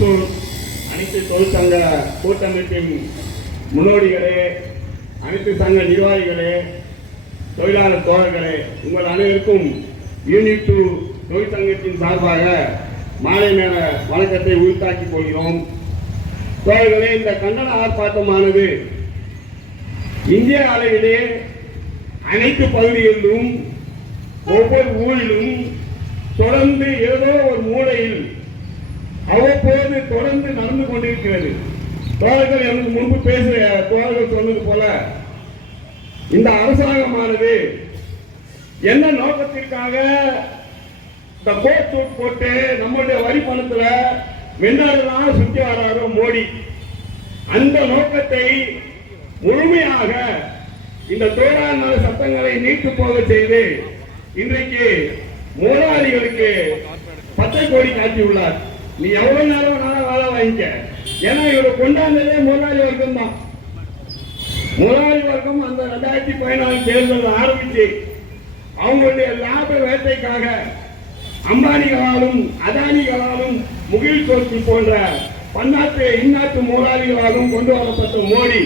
ஓசூர் அனைத்து தொழிற்சங்க கூட்டமைப்பின் முன்னோடிகளே, அனைத்து சங்க நிர்வாகிகளே, தொழிலாளர் தோழர்களே, உங்கள் அனைவருக்கும் யூனிட் 2 தொழிற்சங்கத்தின் சார்பாக மாலை நேர வணக்கத்தை உரித்தாக்கிக் கொள்கிறோம். தோழர்களே, இந்த கண்டன ஆர்ப்பாட்டமானது இந்திய அளவிலே அனைத்து பகுதிகளிலும் ஒவ்வொரு ஊரிலும் தொடர்ந்து ஏதோ ஒரு மூலையில் அவ்வப்போது தொடர்ந்து நடந்து கொண்டிருக்கிறது. தோழர்கள் எனக்கு முன்பு பேசிய தோழர்கள் சொன்னது போல இந்த அரசாங்கமானது என்ன நோக்கத்திற்காக இந்த கோட் சூட் போட்டு நம்முடைய வரி பணத்துல வெண்டாடுதான் சுற்றி வராரோ மோடி, அந்த நோக்கத்தை முழுமையாக இந்த தொழிலாளர் நல சட்டங்களை நீட்டு போக செய்து இன்றைக்கு முதலாளிகளுக்கு 10 கோடி காட்டியுள்ளார். நீ எவ்வளவு நேரம் வேணாலும் வேலை வாங்கிக்க. ஏன்னா இவரை கொண்டாந்ததே முதலாளி வர்க்கம் தான். முதலாளி வர்க்கம் அந்த 2014 தேர்தல் ஆரம்பிச்சு அவங்களுடைய லாப வேட்டைக்காக அம்பானிகளாலும் அதானிகளாலும் முகில் சோர்த்தி போன்ற பன்னாட்டு இந்நாட்டு முதலாளிகளாலும் கொண்டு வரப்பட்ட மோடி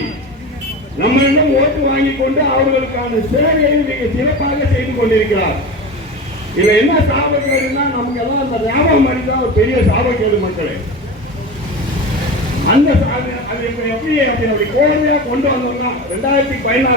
நம்மளிடம் ஓட்டு வாங்கி கொண்டு அவர்களுக்கான சேவையை மிக சிறப்பாக செய்து கொண்டிருக்கிறார். இதுல என்ன சாபக்கேடுன்னா நமக்கு எல்லாம் அந்த ஞாபகம் மாதிரி தான் ஒரு பெரிய சாபக்கேடு மக்களே. அந்த அது எப்படி கோரியா கொண்டு வந்தோம்னா 2014